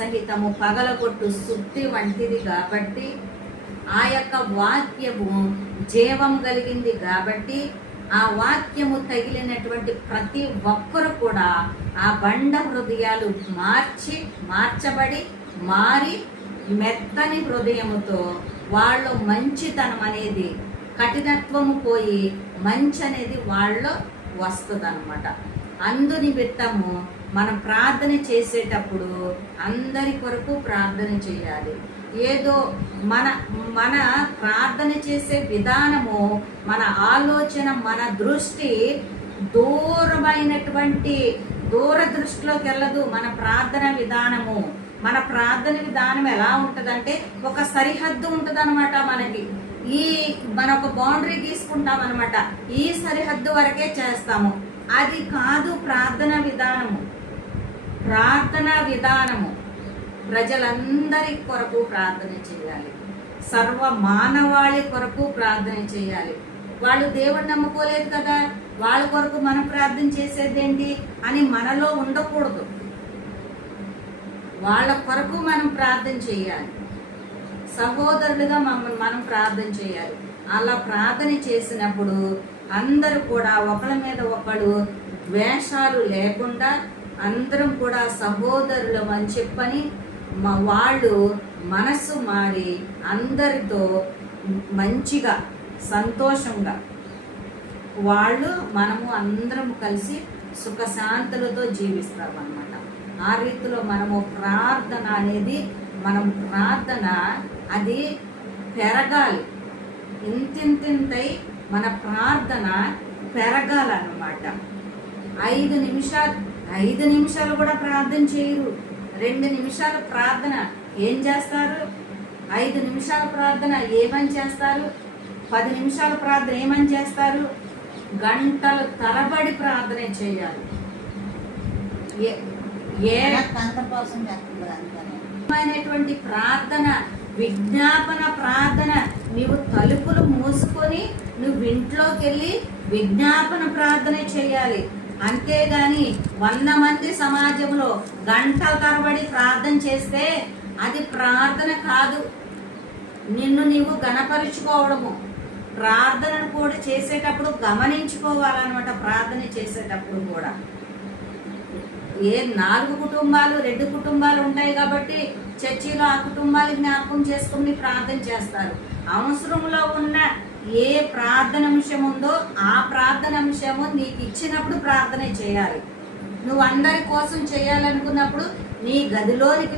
సహితము పగలగొట్టు సుత్తి వంటిది కాబట్టి ఆ యొక్క వాక్యము జీవం కలిగింది కాబట్టి ఆ వాక్యము తగిలినటువంటి ప్రతి ఒక్కరు కూడా ఆ బండ హృదయాలు మార్చబడి మారి మెత్తని హృదయముతో వాళ్ళు మంచితనం అనేది కఠినత్వము పోయి మంచి అనేది వాళ్ళలో వస్తుంది అనమాట. అందు నిమిత్తము మనం ప్రార్థన చేసేటప్పుడు అందరి కొరకు ప్రార్థన చేయాలి. ఏదో మన ప్రార్థన చేసే విధానము, మన ఆలోచన, మన దృష్టి దూరదృష్టిలోకి వెళ్ళదు. మన ప్రార్థన విధానం ఎలా ఉంటుందంటే ఒక సరిహద్దు ఉంటుంది అనమాట. మన ఒక బౌండరీ గీసుకుంటాం అనమాట. ఈ సరిహద్దు వరకే చేస్తాము. అది కాదు ప్రార్థన విధానము. ప్రజలందరి కొరకు ప్రార్థన చేయాలి. సర్వ మానవాళి కొరకు ప్రార్థన చేయాలి. వాళ్ళు దేవుడిని నమ్ముకోలేదు కదా, వాళ్ళ కొరకు మనం ప్రార్థన చేసేదేంటి అని మనలో ఉండకూడదు. వాళ్ళ కొరకు మనం ప్రార్థన చేయాలి. సహోదరులుగా మనం ప్రార్థన చేయాలి. అలా ప్రార్థన చేసినప్పుడు అందరూ కూడా ఒకళ్ళ మీద ఒకళ్ళు ద్వేషాలు లేకుండా అందరం కూడా సహోదరులం అని చెప్పని వాళ్ళు మనస్సు మారి అందరితో మంచిగా సంతోషంగా మనము అందరం కలిసి సుఖశాంతులతో జీవిస్తామన్నమాట. ఆ రీతిలో మనము ప్రార్థన అది పెరగాలి. ఇంతింతై మన ప్రార్థన పెరగాలన్నమాట. 5 నిమిషాలు కూడా ప్రార్థన చేయరు. 2 నిమిషాల ప్రార్థన ఏం చేస్తారు? 5 నిమిషాల ప్రార్థన ఏమని చేస్తారు? 10 నిమిషాల ప్రార్థన ఏమని చేస్తారు? గంటలు తరబడి ప్రార్థన చేయాలి. ప్రార్థన, విజ్ఞాపన ప్రార్థన. నీవు తలుపులు మూసుకొని నువ్వు ఇంట్లోకి వెళ్ళి విజ్ఞాపన ప్రార్థన చేయాలి. అంతేగాని 100 మంది సమాజంలో గంటల తరబడి ప్రార్థన చేస్తే అది ప్రార్థన కాదు. నిన్ను నీవు గణపరుచుకోవడము. ప్రార్థనను కూడా చేసేటప్పుడు గమనించుకోవాలన్నమాట. ప్రార్థన చేసేటప్పుడు కూడా 4 కుటుంబాలు 2 కుటుంబాలు ఉంటాయి కాబట్టి చర్చిలో ఆ కుటుంబాలు జ్ఞాపకం చేసుకుని ప్రార్థన చేస్తారు. అవసరంలో ఉన్న ఏ ప్రార్థన అంశం ఉందో ఆ ప్రార్థన అంశము నీకు ఇచ్చినప్పుడు ప్రార్థన చేయాలి. నువ్వు అందరి కోసం చేయాలనుకున్నప్పుడు నీ గదిలోనికి